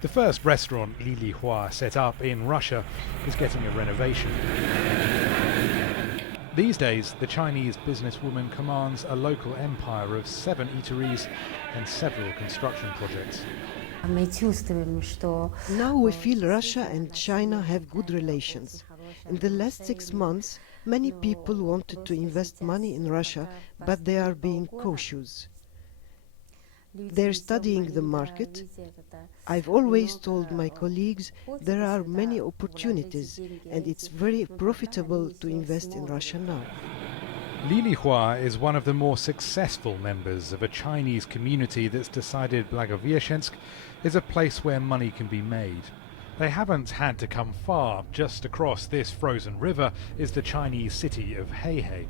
The first restaurant Li Li Hua set up in Russia is getting a renovation. These days, the Chinese businesswoman commands a local empire of 7 eateries and several construction projects. Now we feel Russia and China have good relations. In the last 6 months, many people wanted to invest money in Russia, but they are being cautious. They're studying the market. I've always told my colleagues there are many opportunities and it's very profitable to invest in Russia now. Li Li Hua is one of the more successful members of a Chinese community that's decided Blagoveschensk is a place where money can be made. They haven't had to come far. Just across this frozen river is the Chinese city of Heihe.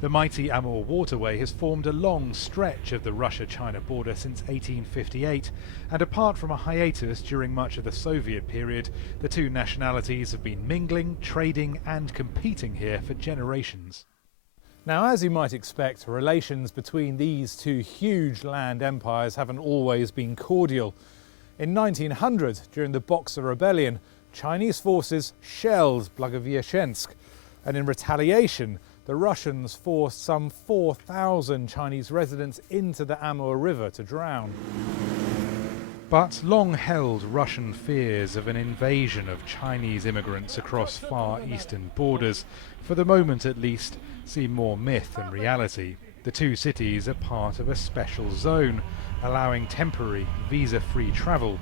The mighty Amur waterway has formed a long stretch of the Russia-China border since 1858, and apart from a hiatus during much of the Soviet period, the two nationalities have been mingling, trading and competing here for generations. Now, as you might expect, relations between these two huge land empires haven't always been cordial. In 1900, during the Boxer Rebellion, Chinese forces shelled Blagoveschensk, and in retaliation, the Russians forced some 4,000 Chinese residents into the Amur River to drown. But long-held Russian fears of an invasion of Chinese immigrants across far eastern borders, for the moment at least, seem more myth than reality. The two cities are part of a special zone, allowing temporary, visa-free travel.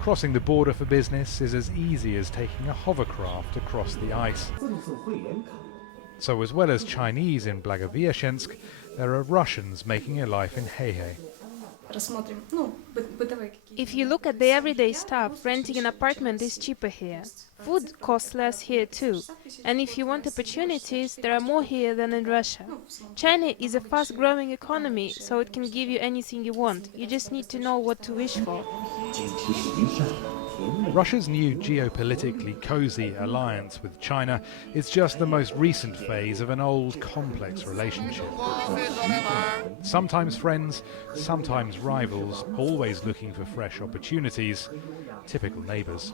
Crossing the border for business is as easy as taking a hovercraft across the ice. So as well as Chinese in Blagoveschensk, there are Russians making a life in Heihe. If you look at the everyday stuff, renting an apartment is cheaper here. Food costs less here too. And if you want opportunities, there are more here than in Russia. China is a fast-growing economy, so it can give you anything you want. You just need to know what to wish for. Russia's new geopolitically cozy alliance with China is just the most recent phase of an old, complex relationship. Sometimes friends, sometimes rivals, always looking for fresh opportunities. Typical neighbours.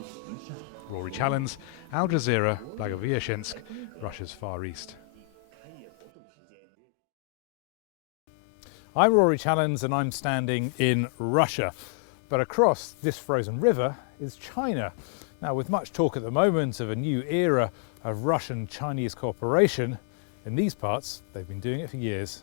Rory Challens, Al Jazeera, Blagoveschensk, Russia's Far East. I'm Rory Challens and I'm standing in Russia. But across this frozen river is China. Now, with much talk at the moment of a new era of Russian-Chinese cooperation, in these parts, they've been doing it for years.